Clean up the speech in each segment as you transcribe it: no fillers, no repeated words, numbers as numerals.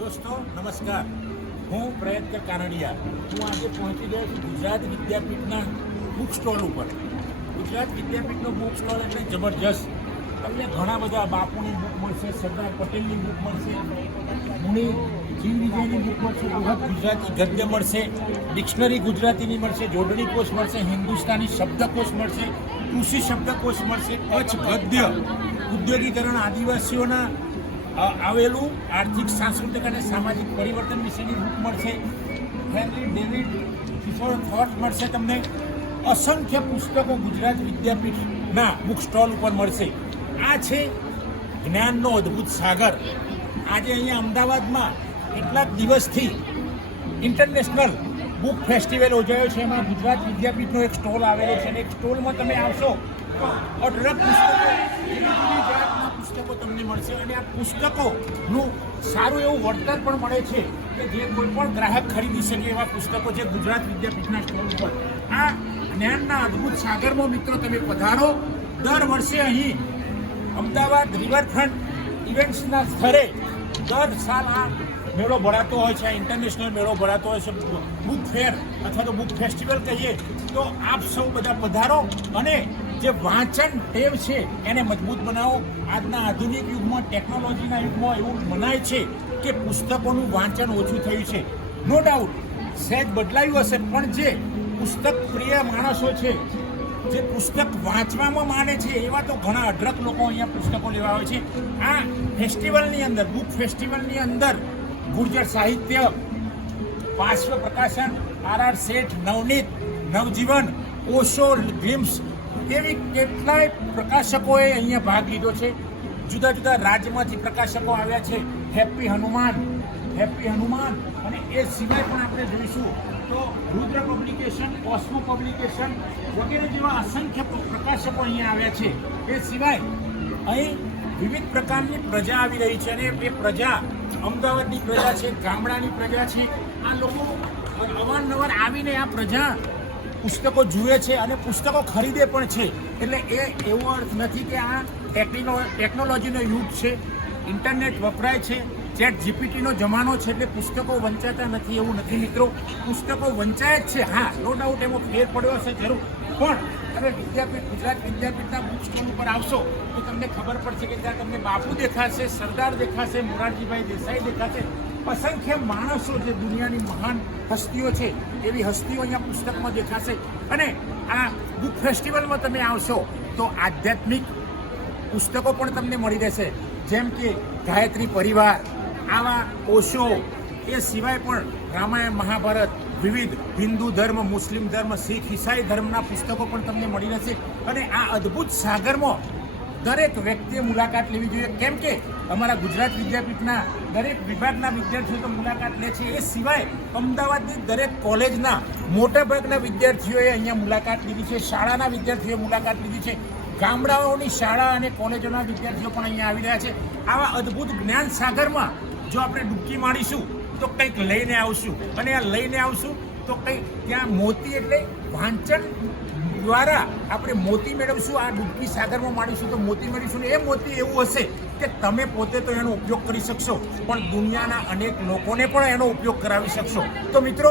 દોસ્તો નમસ્કાર, હું પ્રયત્ન કારડિયા. હું આજે પહોંચી ગયો છું ગુજરાત વિદ્યાપીઠના બુક સ્ટોલ ઉપર. ગુજરાત વિદ્યાપીઠનો બુક સ્ટોલ એટલે જબરજસ્ત. તમને ઘણા બધા બાપુની બુક મળશે, સરદાર પટેલની બુક મળશે, મુનિ જીવ વિજયની બુક મળશે, બૃહદ ગુજરાતી ગદ્ય મળશે, ડિક્શનરી ગુજરાતીની મળશે, જોડણી કોષ મળશે, હિન્દુસ્તાની શબ્દકોશ મળશે, કૃષિ શબ્દકોશ મળશે, કચ્છ ગદ્ય, ઉદ્યોગીકરણ, આદિવાસીઓના આવેલું આર્થિક, સાંસ્કૃતિક અને સામાજિક પરિવર્તન વિશેની બુક મળશે, હેનરી ડેવિડ કિશોર થોટ મળશે. તમને અસંખ્ય પુસ્તકો ગુજરાત વિદ્યાપીઠના બુક સ્ટોલ ઉપર મળશે. આ છે જ્ઞાનનો અદ્ભુત સાગર. આજે અહીંયા અમદાવાદમાં કેટલાક દિવસથી ઇન્ટરનેશનલ બુક ફેસ્ટિવલ યોજાયો છે. એમાં ગુજરાત વિદ્યાપીઠનો એક સ્ટોલ આવેલો છે અને એક સ્ટોલમાં તમે આવશો તો અઢળક પુસ્તકો તમને મળશે અને આ પુસ્તકોનું સારું એવું વળતર પણ મળે છે કે જે કોઈ પણ ગ્રાહક ખરીદી શકે એવા પુસ્તકો છે ગુજરાત વિદ્યાપીઠના સ્ટોલ ઉપર. આ જ્ઞાનના અદ્ભુત સાગરમાં મિત્રો તમે પધારો. દર વર્ષે અહીં અમદાવાદ રિવરફ્રન્ટ ઇવેન્ટ્સના સ્થળે દર સાલ આ મેળો ભરાતો હોય છે. આ ઇન્ટરનેશનલ મેળો ભરાતો હોય છે, બુક ફેર અથવા તો બુક ફેસ્ટિવલ કહીએ. તો આપ સૌ બધા પધારો અને જે વાંચન ટેવ છે એને મજબૂત બનાવો. આજના આધુનિક યુગમાં, ટેકનોલોજીના યુગમાં એવું મનાય છે કે પુસ્તકોનું વાંચન ઓછું થયું છે. નો ડાઉટ સહેજ બદલાયું હશે, પણ જે પુસ્તક પ્રિય માણસો છે, જે પુસ્તક વાંચવામાં માને છે, એવા તો ઘણા અઢળક લોકો અહીંયા પુસ્તકો લેવા આવે છે. આ ફેસ્ટિવલની અંદર, બુક ફેસ્ટિવલની અંદર ગુર્જર સાહિત્ય, પાર્શ્વ પ્રકાશન, આર શેઠ, નવનીત, નવજીવન, ઓશો, ગ્લિમ્સ એવી કેટલાય પ્રકાશકોએ અહીંયા ભાગ લીધો છે. જુદા જુદા રાજ્યમાંથી પ્રકાશકો આવ્યા છે. હેપી હનુમાન અને એ સિવાય પણ આપણે જોઈશું તો રુદ્ર પબ્લિકેશન, કોસ્મો પબ્લિકેશન વગેરે જેવા અસંખ્ય પ્રકાશકો અહીંયા આવ્યા છે. એ સિવાય અહીં વિવિધ પ્રકારની પ્રજા આવી રહી છે અને એ પ્રજા અમદાવાદની પ્રજા છે, ગામડાની પ્રજા છે. આ લોકો અવારનવાર આવીને આ પ્રજા પુસ્તકો જુએ છે અને પુસ્તકો ખરીદે પણ છે. એટલે એવો અર્થ નથી કે આ ટેકનોલોજીનો યુગ છે, ઇન્ટરનેટ વપરાય છે, ચેટ જીપીટીનો જમાનો છે એટલે પુસ્તકો વંચાતા નથી એવું નથી મિત્રો. પુસ્તકો વંચાય જ છે. હા, નો ડાઉટ એમાં ફેર પડ્યો હશે જરૂર, પણ તમે ગુજરાત વિદ્યાપીઠના બુક સ્ટોલ ઉપર આવશો તો તમને ખબર પડશે કે ત્યાં તમને બાપુ દેખાશે, સરદાર દેખાશે, મોરારજીભાઈ દેસાઈ દેખાશે. અસંખ્ય માણસો જે દુનિયાની મહાન હસ્તીઓ છે એવી હસ્તીઓ અહીંયા પુસ્તકમાં દેખાશે. અને આ બુક ફેસ્ટિવલમાં તમે આવશો તો આધ્યાત્મિક પુસ્તકો પણ તમને મળી રહેશે, જેમ કે ગાયત્રી પરિવાર, આવા ઓશો, એ સિવાય પણ રામાયણ, મહાભારત, વિવિધ હિન્દુ ધર્મ, મુસ્લિમ ધર્મ, શીખ, ઈસાઈ ધર્મના પુસ્તકો પણ તમને મળી રહેશે. અને આ અદ્ભુત સાગરમાં દરેક વ્યક્તિએ મુલાકાત લેવી જોઈએ, કેમ કે અમારા ગુજરાત વિદ્યાપીઠના દરેક વિભાગના વિદ્યાર્થીઓ તો મુલાકાત લે છે. એ સિવાય અમદાવાદની દરેક કોલેજના મોટાભાગના વિદ્યાર્થીઓએ અહીંયા મુલાકાત લીધી છે, શાળાના વિદ્યાર્થીઓએ મુલાકાત લીધી છે, ગામડાઓની શાળા અને કોલેજોના વિદ્યાર્થીઓ પણ અહીંયા આવી રહ્યા છે. આવા અદ્ભુત જ્ઞાન સાગરમાં જો આપણે ડૂબકી મારીશું તો કંઈક લઈને આવશું, અને આ લઈને આવશું તો કંઈક ત્યાં મોતી એટલે વાંચન દ્વારા આપણે મોતી મેળવશું. આ ડૂબકી સાગરમાં માણીશું તો મોતી મેળવીશું. એ મોતી એવું હશે કે તમે પોતે તો એનો ઉપયોગ કરી શકશો, પણ દુનિયાના અનેક લોકોને પણ એનો ઉપયોગ કરાવી શકશો. તો મિત્રો,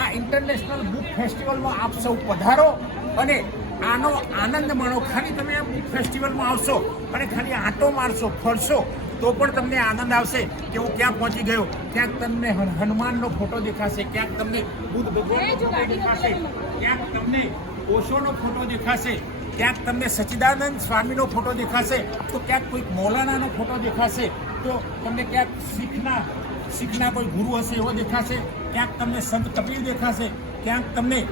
આ ઇન્ટરનેશનલ બુક ફેસ્ટિવલમાં આપ સૌ પધારો અને આનો આનંદ માણો. ખાલી તમે આ બુક ફેસ્ટિવલમાં આવશો અને ખાલી આંટો મારશો, ફરશો તો પણ તમને આનંદ આવશે કે હું ક્યાં પહોંચી ગયો. ક્યાંક તમને હનુમાનનો ફોટો દેખાશે, ક્યાંક તમને બુદ્ધ ભગવાનનો ફોટો દેખાશે, ક્યાંક તમને ઓશોનો ફોટો દેખાશે, ક્યાંક તમને સચ્ચિદાનંદ સ્વામીનો ફોટો દેખાશે, તો ક્યાંક કોઈક મૌલાનાનો ફોટો દેખાશે, તો તમને ક્યાંક શીખના કોઈ ગુરુ હશે એવો દેખાશે, ક્યાંક તમને સંત કબીર દેખાશે, ક્યાંક તમને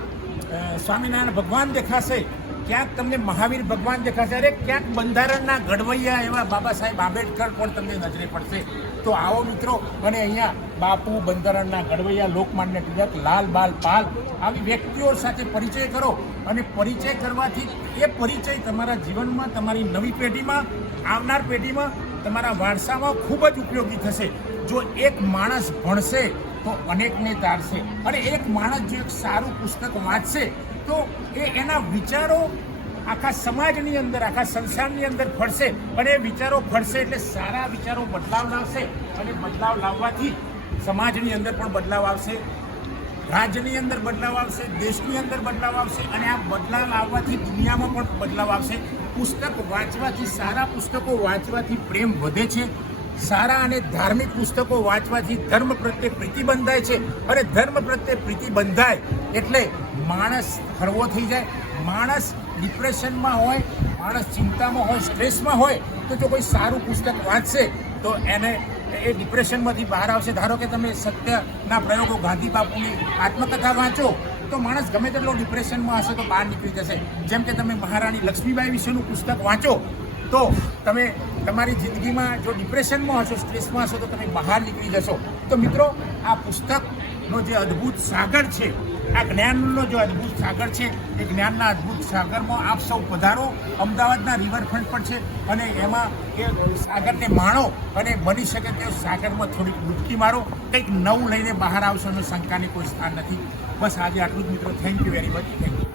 સ્વામિનારાયણ ભગવાન દેખાશે, ક્યાંક તમને મહાવીર ભગવાન દેખાશે, અરે ક્યાંક બંધારણના ઘડવૈયા એવા બાબા સાહેબ આંબેડકર પણ તમને નજરે પડશે. તો આવો મિત્રો, અને અહીંયા બાપુ, બંધારણના ઘડવૈયા, લોકમાન્ય તિલક, લાલ બાલ પાલ આવી વ્યક્તિઓ સાથે પરિચય કરો. અને પરિચય કરવાથી એ પરિચય તમારા જીવનમાં, તમારી નવી પેઢીમાં, આવનાર પેઢીમાં, તમારા વારસામાં ખૂબ જ ઉપયોગી થશે. જો એક માણસ ભણશે તો અનેકને તારશે, અને એક માણસ જો એક સારું પુસ્તક વાંચશે તો એના વિચારો આખા સમાજની અંદર, આખા સંસારની અંદર ફરશે, અને એ વિચારો ફરશે એટલે સારા વિચારો બદલાવ લાવશે, અને બદલાવ લાવવાથી સમાજની અંદર પણ બદલાવ આવશે, રાજ્યની અંદર બદલાવ આવશે, દેશની અંદર બદલાવ આવશે અને આ બદલાવ આવવાથી દુનિયામાં પણ બદલાવ આવશે. પુસ્તક વાંચવાથી, સારા પુસ્તકો વાંચવાથી પ્રેમ વધે છે. સારા અને ધાર્મિક પુસ્તકો વાંચવાથી ધર્મ પ્રત્યે પ્રીતિ બંધાય છે અને ધર્મ પ્રત્યે પ્રીતિ બંધાય એટલે માણસ હળવો થઈ જાય. માણસ ડિપ્રેશનમાં હોય, માણસ ચિંતામાં હોય, સ્ટ્રેસમાં હોય તો જો કોઈ સારું પુસ્તક વાંચશે તો એને એ ડિપ્રેશનમાંથી બહાર આવશે. ધારો કે તમે સત્યના પ્રયોગો ગાંધી બાપુની આત્મકથા વાંચો તો માણસ ગમે તેટલો ડિપ્રેશનમાં હશે તો બહાર નીકળી જશે. જેમ કે તમે મહારાણી લક્ષ્મીબાઈ વિશેનું પુસ્તક વાંચો તો તમે તમારી જિંદગીમાં જો ડિપ્રેશનમાં હશો, સ્ટ્રેસમાં હશો તો તમે બહાર નીકળી જશો. તો મિત્રો, આ પુસ્તકનો જે અદ્ભુત સાગર છે, આ જ્ઞાનનો જે અદ્ભુત સાગર છે, એ જ્ઞાનના અદ્ભુત સાગરમાં આપ સૌ પધારો. અમદાવાદના રિવરફ્રન્ટ પર છે અને એમાં એ સાગરને માણો અને બની શકે તે સાગરમાં થોડીક ડૂબકી મારો. કંઈક નવું લઈને બહાર આવશો અને શંકાની કોઈ સ્થાન નથી. બસ આજે આટલું જ મિત્રો. Thank you very much. Thank you.